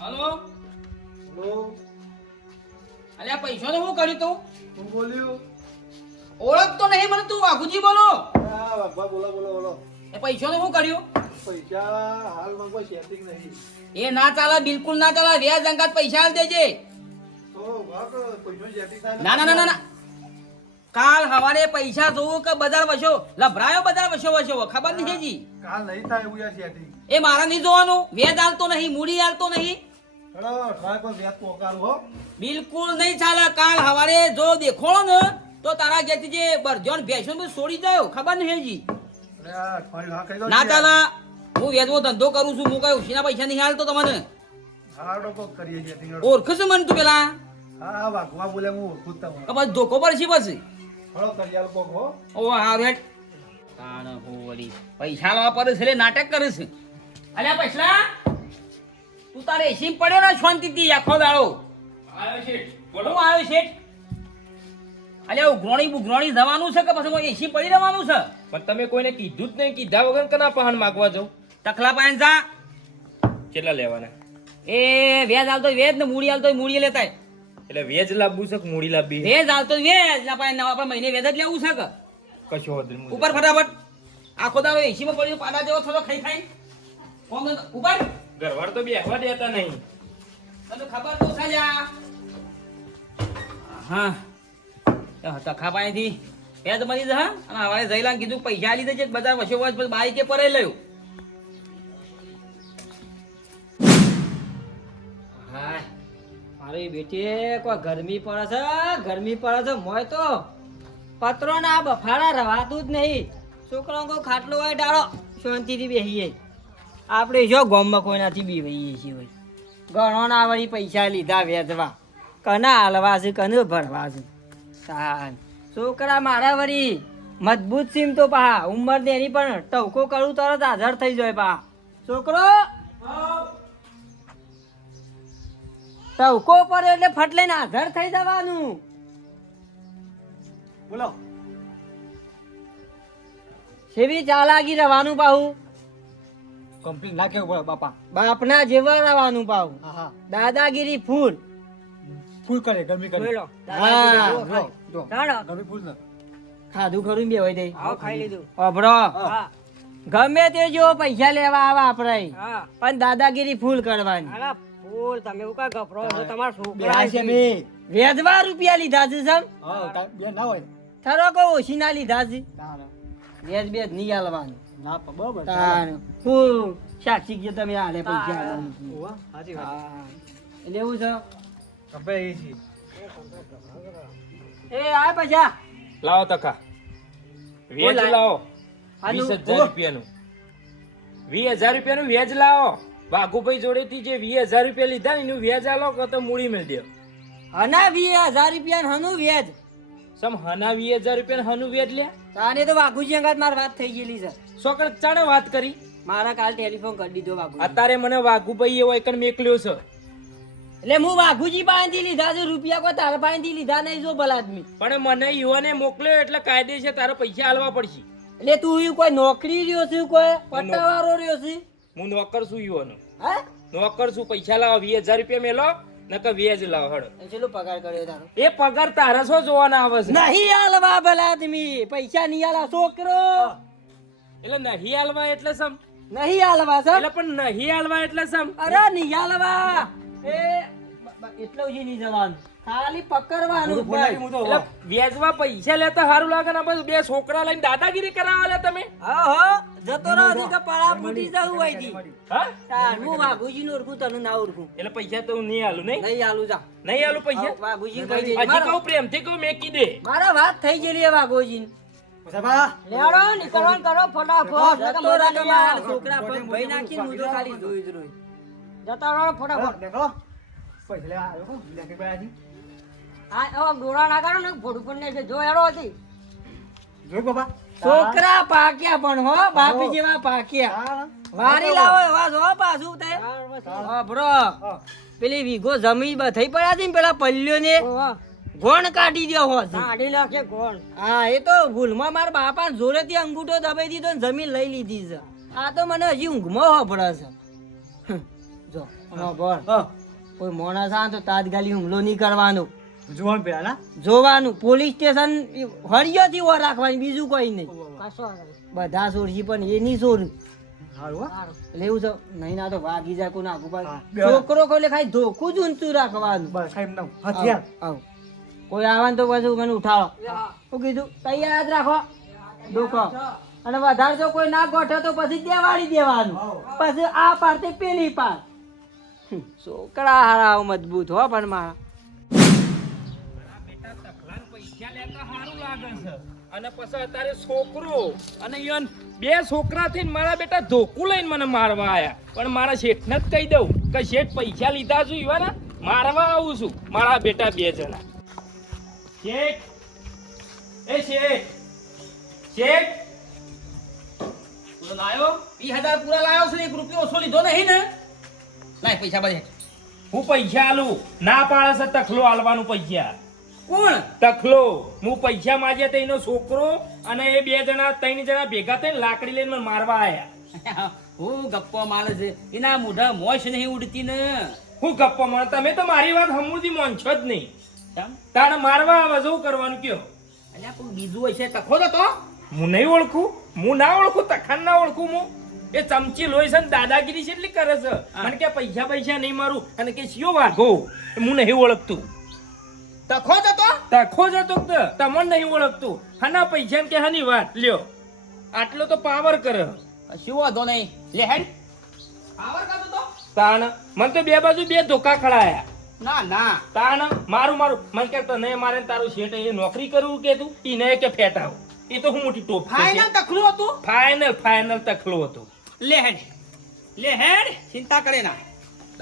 Hello? Hello. અલ્યા પૈસા શું કર્યું તું? કોણ બોલ્યું? ઓળખતો નહીં મને તું વાઘુજી બોલો. હા બાપા બોલો બોલો બોલો. એ પૈસા શું કર્યું? પૈસા હાલમાં કોઈ સેટિંગ નહીં. એ ના ચાલે બિલકુલ ના ચાલે વ્યાજ અંગાત પૈસા આલ દેજે. ને ના ના ના ના ના. કાલ હવારે પૈસા જોવું કે બજાર વસો? લભરાયો બજાર વસો વસો ખબર નહીં જી કાલ નહીં થાય એવું યાર સેટિંગ. એ મારા નહીં જોવાનું. વ્યાજ આલતો નહીં મૂડી આલતો નહીં. બિલકુલ નહીં ચાલે કાલ હવારે જો દેખોળો ને તો તારા ઘેરથી જે બરજોન ભેંસો બધું છોડી જાય ખબર નહીં હેજી? ના ચાલે હું વ્યાજવો ધંધો કરું છું હું કઈ ઉછીના પૈસા નહીં હાલતો તમને? ઓળખ ઓળખશું મને તું પેલા. હા હા વાઘવા બોલે હું ઓળખું તમને. પછી ધોકો પડશે પછી? હળો કરી આલો કોક હો. ઓ હારું હેડ. તાણ હો પૈસા લાવવા પડે છે નાટક કરે છે. અલ્યા પૈસા? તું તારે એસી પડ્યો ને શાંતિથી આખો દાડો આવ્યો છે બોલો. આવ્યો છે અલ્યા ઉઘરોણી બુઘરોણી જવાનું છે કે પછી એસી પડી રહેવાનું છે? પણ તમે કોઈને કીધું જ નહીં કીધા વગર કના પહાણ માગવા જાવ? તખલા પાયન જા. કેટલા લેવાના? એ વેજ આવતો વેજ ને મૂડી આવતો મૂડી લેતા એટલે વેજ લાવવું છે કે મૂડી લાવવી વેજ આવતો વેજ ના પાયન નવા આપણે મહિને વેજ જ લેવું છે કે? કશો વાંધો. ઉપર ફટાફટ. આખો દાડો એસી માં પડ્યો પાડા જેવો થોડો ખાઈ ખાઈ. ઉપર. ઘરવાળ તો બેહવા દેતા નહીં. તને ખબર તો છે જા હા. તખા પાણીથી. પેજ મરી જા અને હવારે જઈલા કીધું પૈસા લીધે છે બજાર વસો વસ પછી બાઈકે પર લયો. હાય. મારી બેટી કોઈ ગરમી પડે છે? ગરમી પડે છે મોય તો. પત્રો ના બફારા રવાતું જ નહીં. છોકરાઓ ખાટલો હોય ડાળો. શાંતિથી બેસીએ આપણે જો ગોમમાં કોઈનાથી બીવાઈએ છીએ ભાઈ ઘણો ના વળી પૈસા લીધા વેચવા કના હાલવા છે કને ભરવા છે. સાન. છોકરા મારા વળી મજબૂત સીમ તો પા. ઉંમર તેની પણ ટવકો કરું તરત હાજર થઈ જાય પા. છોકરો! ટવકો પડ્યો એટલે ફટ લઈને હાજર થઈ જવાનું. બોલો. સેવી ચાલાકી રહેવાનું પાહુ. કમ્પ્લીટ ના કેવું પડે બાપા? બાપના જેવા રહેવાનું હા હા દાદાગીરી ફૂલ. ફૂલ કરે ગરમી કરે. હા જો, જો. ગરમી ફૂલ ને. ખાધું ખરું બે હોય દઈ ખાઈ લીધું. અભરો. ગમે તે જો પૈસા લેવા આવા આપણે. પણ દાદાગીરી ફૂલ કરવાની. ફૂલ તમે કા ગભરો છો? તમારા છોકરા છે. મે. વેધવા રૂપિયા લીધા છે સમ હા બે ના હોય. થરો કો ઓછી ના લીધા છે. વેજ બેજ નહીં આલવાનું ના બરોબર હું સાક્ષી જે તમે આલે પૈસા આલવાનું. સાચી વાત. એટલે એવું છે? કપે એ છે. એ આ પૈસા લાવો તકા વેજ બોલાય. લાવો. વીસ હજાર રૂપિયાનું. વીસ હજાર રૂપિયાનું વેજ લાવો. વાઘુભાઈ જોડેથી જે વીસ હજાર રૂપિયા લીધા ને એનું વેજ આલો કે તો મૂડી મેળ દો હના વીસ હજાર રૂપિયા હનું વેજ. સમ હના વીસ હજાર રૂપિયા હનું વેજ લે? તાને તો વાઘુજી અંગાત માર વાત થઈ ગયેલી છે. સોકર ચાણે વાત કરી? મારા કાલ ટેલિફોન કરી દીધો વાઘુ અત્યારે મને વાઘુભાઈ એવો એકણ મેકલ્યો છે. એટલે હું વાઘુજી પાસેથી લીધા છે રૂપિયા કોઈ તારા પાસેથી લીધા નહીં જો ભલા આદમી પણ મને યુવાને મોકલ્યો એટલે કાયદેસર તારે પૈસા હાલવા પડશે. એટલે તું યુ કોઈ નોકરી રહ્યો છે કોઈ પટ્ટાવાળો રહ્યો છે? હું નોકર છું યુવાનો. હા? નોકર છું પૈસા લાવો વીસ હજાર રૂપિયા મેલો. નકર વેજ લાવ એ ચેલો પગાર કર્યો તારો? એ પગાર તારા શું જોવાના આવે છે? નહીં આલવા ભલા આદમી પૈસા નહીં આલા છોકરો. એટલે નહીં આલવા એટલે સમ. નહીં આલવા સમ. એટલે પણ નહીં આલવા એટલે સમ. અરે નહીં આલવા એ બ- જ નહીં જવાનું. ખાલી પકડવાનું એટલે વ્યાજમાં પૈસા લેતા સારું લાગે ને બસ બે છોકરા લઈને દાદાગીરી કરાવવા લે તમે? હા હા. જતો રહો નહીં કે પડા ફૂટી જવું હોય તી. હા? હું વાઘુજી નું ઉરખું તને ના ઉરખું. એટલે પૈસા તો હું નહીં આલું નહીં? નહીં આલું જા. નહીં આલું પૈસા? વાઘુજી કહી દે. હજી મારા- પ્રેમથી કહું મેકી દે મારા વાત થઈ ગયેલી વાઘુજી વાઘોજી નીકળવાનું કરો ફટાફટ. જતો રહો છોકરા પગ ભઈ નાખીને હું તો ખાલી જોઈ જ રહી. જતા રહો ફટાફટ. દેખો પૈસા લેવા આવ્યો કોણ? લેખે ગયા છે. હા હવે ડોળા ના કરો ને ફોટો પણ નહીં જો એડો હતી જોઈ બાપા. છોકરા પાક્યા પણ હો બાપી જેવા પાક્યા. હા. વારી લાવો એવા જો પાછું તે. બ્રો. પેલી વીઘો જમીન થઈ પડ્યા હતી ને પેલા પલ્લ્યો ને ગોણ કાઢી દો હો કાઢી નાખે ગોણ. હા એ તો ભૂલમાં મારા બાપા જોરેથી અંગૂઠો દબાઈ દીધો ને જમીન લઈ લીધી છે. આ તો મને હજી ઊંઘમાં હોભળે છે. જો બોલ કોઈ માણસ આવે તો તાત્કાલિક હુમલો નહીં કરવાનો. જોવાનું પેલા ના? જોવાનું. પોલીસ સ્ટેશન હળિયોથી ઓ રાખવાની બીજું કોઈ નહીં. બધા સોરસી પણ એ નહીં સોરું. એવું છે નહીં ના તો વાગી જાય કોઈ નાખું હા, છોકરો કોઈ ખાલી ધોખું જ ઊંચું રાખવાનું. બસ હથિયાર. આવ. કોઈ આવે તો પછી મને ઉઠાવો હા. શું કીધું તૈયાર જ રાખો. દુખો. અને વધારે જો કોઈ ના ગોઠે તો પછી દેવાળી દેવાનું. પછી આ પાર તે પેલી પાર છોકરા હારા મજબૂત હો પણ મારા. અત્યારે છોકરો અને બે છોકરા થઈને મારા બેટા ધોકું લઈને મને મારવા આયા. પણ મારા શેઠને જ કહી દઉં કે શેઠ પૈસા લીધા છું ઈવાના મારવા આવું છું મારા બેટા બે જણા. શેઠ, એ શેઠ શેઠ. લાયો. વીસ હજાર પૂરા લાયો છે ને, એક રૂપિયો ઓછો લીધો નહીં ને? લાય પૈસા બધે. હું પૈસા આલું. ના પાડે છે તખલો આલવાનું પૈસા. કોણ? તખલો. હું પૈસા માજ્યા તો એનો છોકરો અને એ બે જણા ત્રણ જણા ભેગા થઈને લાકડી લઈને મને મારવા આયા. હું ગપ્પો મારે છે. એના મોઢા મોશ નહીં ઉડતી ને. હું ગપ્પો માર? તમે તો મારી વાત હમુરથી માનશો જ નહીં. તારે મારવા આવે શું કરવાનું કયો? અલ્યા કોઈ બીજું હશે? તખો તો તો. હું નહીં ઓળખું? હું ના ઓળખું? તખાન ના ઓળખું હું? એ ચમચી લોહી છે ને દાદાગીરી છે એટલી કરે છે. મને કે પૈસા પૈસા નહીં મારું. અને કે શિયો વાઘો. હું નહીં ઓળખતું. તખો તો? તો તખો જતો તમને નહીં ઓળખતું. હના પૈસા કે હની વાત. લ્યો. આટલો તો પાવર કરે. શું વાંધો નહીં? લે હેડ. પાવર કાઢો તો? તાણ મને તો બે બાજુ બે ધોકા ખડાયા. ના ના. તાણ મારું મારું. મને કે તને મારે તારું શેઠ એ નોકરી કરવું કે તું? ઈને કે ફેટાવ. એ તો હું મોટી ટોપ ફાઈનલ તખલું હતું? ફાઇનલ ફાઇનલ તખલો હતો. લે હેડ. લે હેડ. ચિંતા કરે ના.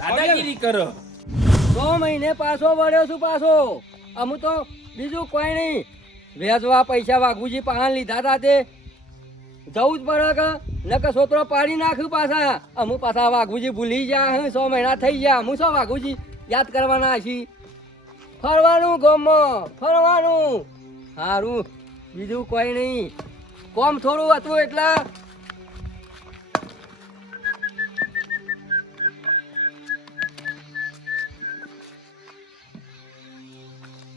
દાદાગીરી કરો. છ મહિને પાછો વળ્યો છું પાછો. અમુ તો બીજું કોઈ નહીં. વેચવા પૈસા વાઘુજી પાન લીધા હતા તે. જવું જ પડે કે નકર છોતરો પાડી નાખ્યું પાછા. અમુ પાછા વાઘુજી ભૂલી ગયા હું, સો મહિના થઈ ગયા. હું સો વાઘુજી યાદ કરવાના છી ફરવાનું ગમો, ફરવાનું. સારું બીજું કોઈ નહીં. કોમ થોડું હતું એટલે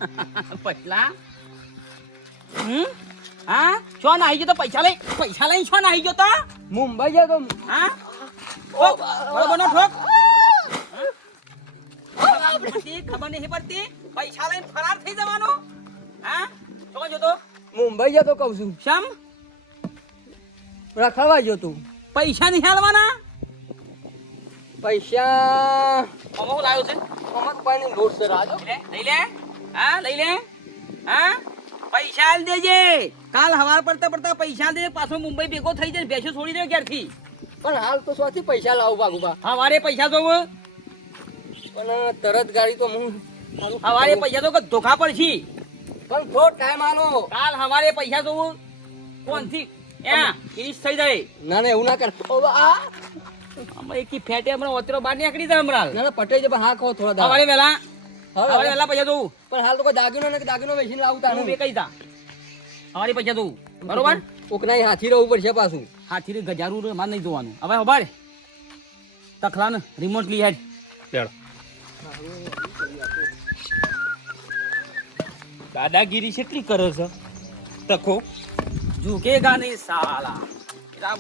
પટલા હમ? હા? છો નાહી ગયો તો પૈસા લઈ પૈસા લઈ છો નાહી ગયો તો? મુંબઈ જતો હા? ઠોક, બરોબર નો ઠોક? ખબર નહીં પડતી, પૈસા લઈને ફરાર થઈ જવાનો? હા? છો જતો. મુંબઈ જતો કહું છું. શમ? રખડવા જતો પૈસા નહીં હાલવાના? પૈસા અમો લાવ્યો છે. અમુક પાણી લોટ છે રાજો. લઈ લે. હા લઈ લે. હા પૈસા આલ દેજે. કાલ હવાર પડતા પડતા પૈસા આલ દેજે. પાછો મુંબઈ ભેગો થઈ જાય બેસો છોડી દે ક્યારથી પણ હાલ તો સ્વાથી પૈસા લાવું બાગુબા. હવારે પૈસા જોવું પણ તરત ગાડી તો હું હવારે પૈસા તો કે ધોખા પડશે. પણ થોડો ટાઈમ આલો. કાલ હવારે પૈસા જોવું કોણથી એના ફિનિશ થઈ જાય. ના ના એવું ના કર. આ. અમે એકી ફેટે હમણાં ઓતરો બહાર નીકળી જાય હમણાં. ના પટેલ પણ હા કહો થોડા હવારે વેલા હવે, એલા પૈસા જોવું પણ હાલ તો કોઈ દાગીનો ને દાગીનો વેચીને લાવતા હું બે કઈ જા. હવારે પૈસા જોવું બરોબર? કોકના હાથી રહેવું પડશે પાછું. હાથી ગજારું રે, મારે નહીં જોવાનું. હવે હવારે તખલા ને રિમોટ લઈ હેડ. ચાલો દાદાગીરી કેટલી કરે છે? તખો ઝૂકેગા નહીં સાલા.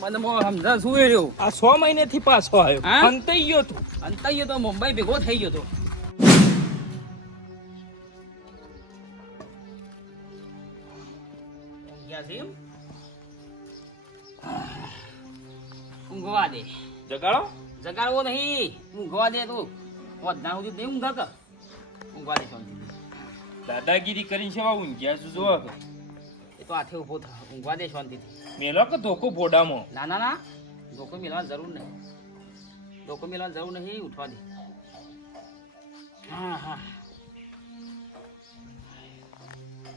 મનમાં સમજા શું રહ્યો? આ સો મહિનેથી પાછો આવ્યો? અંતઈ ગયો તું. ગયો તો મુંબઈ ભેગો થઈ ગયો તો. છે એમ? ઊંઘવા દે. જગાડો. જગાડવો નહીં. ઊંઘવા દે તું. વધના સુધી નહીં ઊંઘા કર ઊંઘવા દે શાંતિથી. દાદાગીરી કરીને છે ઊંઘ્યા છું જો એ તો હાથે ઊભો થા. ઊંઘવા દે શાંતિથી. મેલો કે ધોકો ભોડામાં? ના ના ના. ધોકો મેલવાની જરૂર નહીં. ધોકો મેલવાની જરૂર નહીં. ઉઠવા દે. હા હા.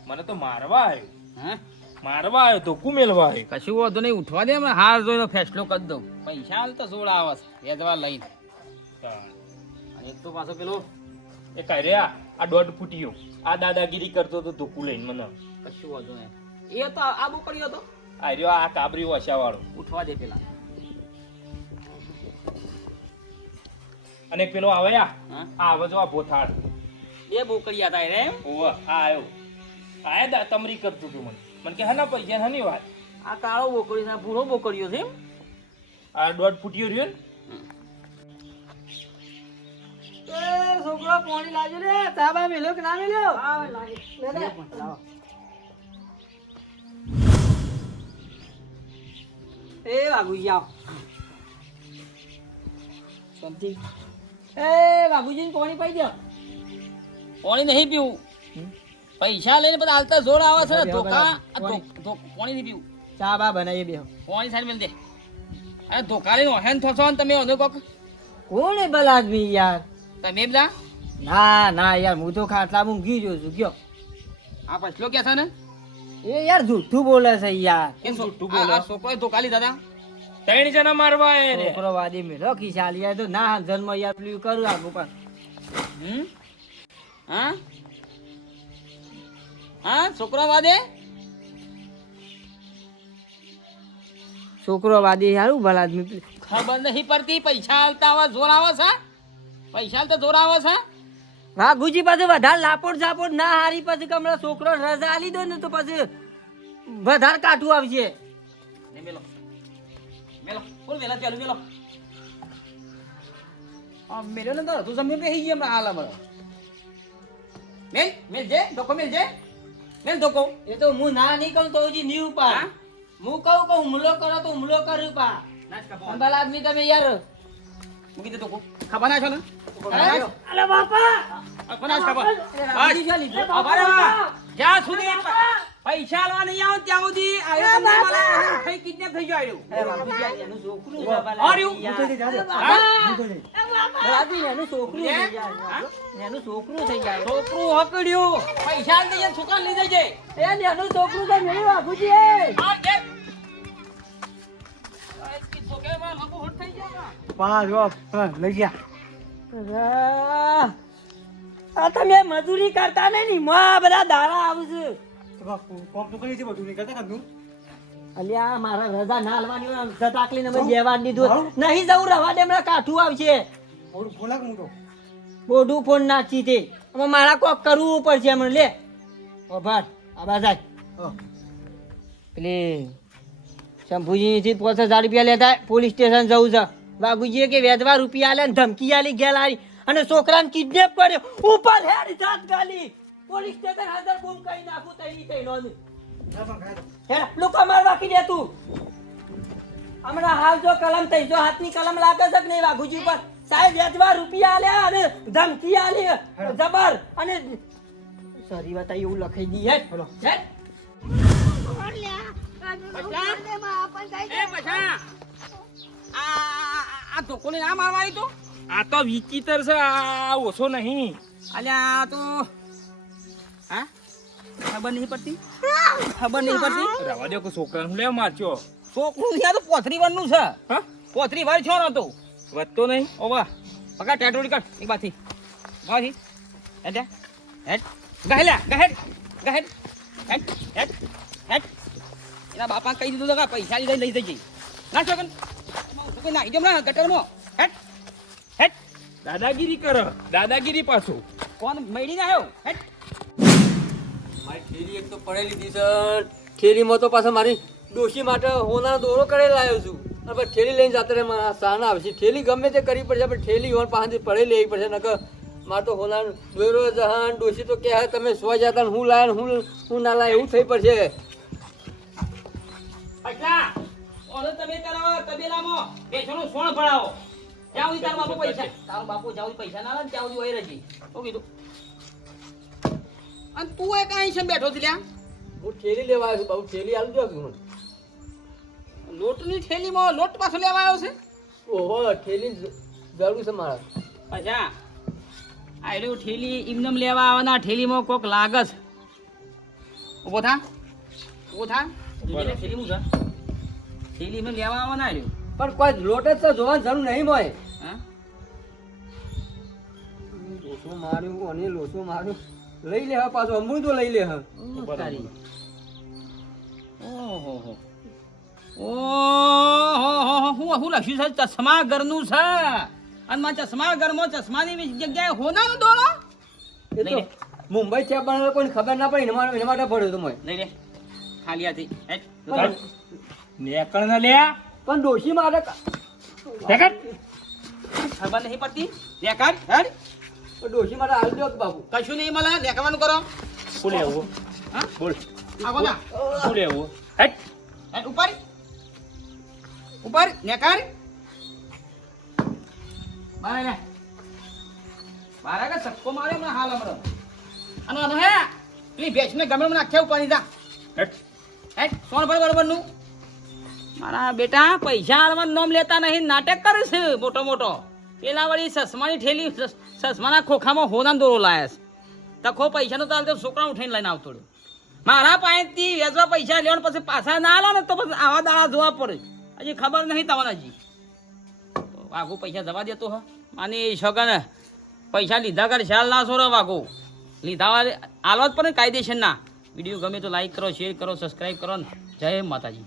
મને તો મારવા આવ્યો. હા? મારવા આવ્યો તો મેલવા આવ્યો કશું વાંધો નહીં ઉઠવા દે હમણાં. હાર જોઈને ફેસલો કરી દઉં. પૈસા હાલ તો જોડ આવે છે વેચવા લઈને અને એક તો પાછો પેલો એ રે આ દોઢ ફૂટ્યો. આ દાદાગીરી કરતો તો ધોકું લઈને મને. કશું વાંધો નહીં. એ તો આ બોકડ્યો હતો. આ રહ્યો આ કાબરી વાળો ઉઠવા દે પેલા. અને પેલો આવે આ? આવે જો આ ભોથાળ. બે બોકડિયા થાય રે એમ? ઓ આ આવ્યો. દા તમરી કરતું તું મને. મને કે હના પૈસા હની વાત. આ કાળો બોકડી ના ભૂરો બોકડીયો છે આ દોઢ ફૂટ્યો રહ્યો ને. એ છોકરો પાણી લાવજો રે. તાબા મેલ્યો કે ના મેલ્યો. એ વાઘુજી આવો. શાંતિ. એ વાઘુજી પાણી પાઈ દો પાણી નહીં પીવું. પૈસા લઈને બધા હાલતા જોર આવે છે ધોકા કોની આ ધો- ધો- પાણી નહીં પીવું? ચા બા બનાવી બે કોની સાઈડ મેલ દે. અરે ધોકા લઈને ઓહેન થશો ને તમે ઓનો કોક? કોણ એ આદમી યાર? તમે બધા? ના ના યાર હું તો ખાટલા મૂંઘી રહ્યો છું ગયો. આ પછલો કે છે ને? એ યાર જૂઠું બોલે છે યાર. કેમ જૂઠું બોલે. આ છોકરોએ ધોકા લીધા હતા ત્રણ જણા મારવા એ રે. છોકરો વાદી મેલો ખિસાલી તો ના જન્મ યાર પેલું કરું આગું પણ હમ? હા? હા છોકરો વાદે? છોકરો વાદે સારું ભલા આદમી ખબર નહીં પડતી પૈસા હાલતા આવે જોર આવે છે? પૈસા હાલતા જોર આવે છે? ગુજી પાસે વધારે લાપોડ સાપોડ ના હારી પછી કમળા છોકરો રજા આલી દો ને તો પછી વધારે કાઠું આવશે. મેલો. મેલો. બોલ મેલા ચાલુ મેલો? આ મેલો ને તો તું સમજો કે હી હમણાં હાલ હમણાં મેલ મેલ જે ડોક્યુમેન્ટ મેલ જે. મેલ કહું એ તો હું ના નહીં કહું તો હજી નહીં ઉપા હા? કહું કહું હુમલો કરો તો હુમલો કરું પા પણ આદમી તમે યાર. મૂકી દે ધોકો ખબર ના છો ને અરે બાપા! ખબર ના. જ્યાં સુધી પૈસા આલવા નહીં આવું ત્યાં સુધી. આયો તમને મળે ઉઠાઈ થઈ ગયો આયો. એનું છોકરું છે અરે એનું છોકરું જાય. એનું છોકરું થઈ છોકરું હકડ્યું. પૈસા લઈ જજે. એ એનું છોકરું છે એ. તમે મજૂરી કરતા નહીં ને માં બધા દારા આવું છે. તો બાપુ, કોમ તો કરી છે બધું નહીં કરતા અલ્યા મારા રજા ના હાલવાની હોય, જતાકલી ને મેં જેવા દીધું નહીં જવું રવા દે હમણાં કાઠું આવશે. તો. બોડું ફોન નાખી તે હવે મારા કોક કરવું પડશે હમણાં લે. ઓ ભાટ આ બા જાય પેલી શંભુજી થી પાંચ હજાર રૂપિયા લેતા પોલીસ સ્ટેશન જવું છે. બાબુજીએ કે વેદવા રૂપિયા આલે ધમકી આલી ગેલ આલી. અને છોકરાને કિડનેપ કર્યો. ઉપર હેડ જાત ગાલી. પોલીસ સ્ટેશન હાજર બૂમ કરી નાખું તઈ તઈ નો જા પણ ખાય તો. હેડ લોકો માર દે તું. હમણાં હાલ જો કલમ થઈ જો હાથની કલમ લાગે છે કે નહીં વાઘુજી પર? સાહેબ વેચવા રૂપિયા આલ્યા અને ધમકી આલી. જબર. અને સોરી બતા એવું લખાઈ દી હેડ. ચલો. હેડ આ આ- આ ધોકોને ના મારવા આવી તો? આ તો વિચિત્ર છે આ ઓછો નહીં. અલ્યા આ તો હા? ખબર નહીં પડતી? ખબર નહીં પડતી? રવા દે કે છોકરાને હું લે મારજો છોકરું ત્યાં તો પોથરી વનનું છે. હા? પોથરી વાર છો નતો વધતો નહીં. ઓ વાહ. પકા ટેટોડી કર એક બાથી બાથી હેડ હેડ. ગહેલા ગહેડ ગહેડ. હેડ હેડ હેડ. એના બાપા કહી દીધું તો કે પૈસા લઈ લઈ જઈ ના છોકન કોઈ ના દો ના ગટરમાં? હેડ હેડ. દાદાગીરી કર. દાદાગીરી પાછું. કોણ મેળી ના આવ્યો? હેડ. મારી થેલી એક તો પડેલી સર. તો પાછા મારી ડોશી માટે હોના દોરો કરે લાવ્યો છું. અને પછી થેલી લઈને જાતે રહે સાના આવશે થેલી ગમે તે કરવી પડશે પણ થેલી હોન પાસેથી પડેલી લેવી પડશે નકર મારે તો હોના દોરો જહાન ડોશી તો કહે તમે સોય જતા હું લાયા હું હું ના લાય, એવું થઈ પડશે. પૈસા ના લે ત્યાં સુધી અને તું એ કાંઈ છે બેઠો છે લ્યા. હું થેલી લેવા આવ્યો છું બાબુ થેલી આલું દો મને લોટની થેલીમાં લોટ પાછો લેવા આવ્યો છે? ઓહો થેલી જરૂર છે મારા. અચ્છા. આ એટલે ઠેલી ઇમનમ લેવા આવવાના ઠેલીમાં કોક લાગસ ઊભો થા. ઊભો થા. ઠેલી હું છે? ઠેલી ઇમનમ લેવા આવવાના રહ્યું પણ કોઈ લોટ જ તો જોવાની જરૂર નહીં મોય હા? લોચો માર્યું અને લોસો માર્યું. લઈ લે હા પાછો અમૂલ તો લઈ લે ઓહો હો. ઓહો હો હું હું. લખ્યું છે? ચશ્મા ઘરનું છે. અને માં ચશ્મા ઘરમાં ચશ્માની જગ્યાએ હોનાનો દોરો? એ તો મુંબઈ છે પણ કોઈને ખબર ના પડી એના માટે- પડ્યો તો મેં લઈ લે. ખાલી પણ નેકળ ન લ્યા. પણ ડોશી મારે ખબર નહીં પડતી. નેકળ હેડ. ડોશી માટે હાલ દો કે બાપુ કશું નહીં મળે લેખવાનું કરો. શું લેવું? હા? બોલ. આવો ના શું લેવું? હેટ. હેટ ઉપર? ઉપર? નેકાર? બારે લે. બારે કે સક્કો મારે મને હાલ અમરો અને આનો હે? પેલી ભેંસને ગમે મને આખ્યા ઉપાડી દા હેટ. હેટ સોન ભાઈ બરોબરનું. મારા બેટા પૈસા આલવાનું નામ લેતા નહીં નાટક કરે છે મોટો મોટો પેલા વળી સસમાની ઠેલી સસ- સસમાના ખોખામાં હોદાન દોરો લાયા છે. તખો પૈસાનો ચાલતો છોકરા ઉઠીને લઈને આવતો. મારા પાસેથી વેચવા પૈસા લેવાનું પછી પાછા ના આલા ને તો પછી આવા દાડા જોવા પડે. હજી ખબર નહીં તમને હજી. વાઘો પૈસા જવા દેતો હ. માની છોકરા ને પૈસા લીધા કરે શાલ ના સોરો વાઘો. લીધા આલવા જ પડે કાયદેસર ના વીડિયો ગમે તો લાઈક કરો શેર કરો સબસ્ક્રાઈબ કરો ને. જય માતાજી.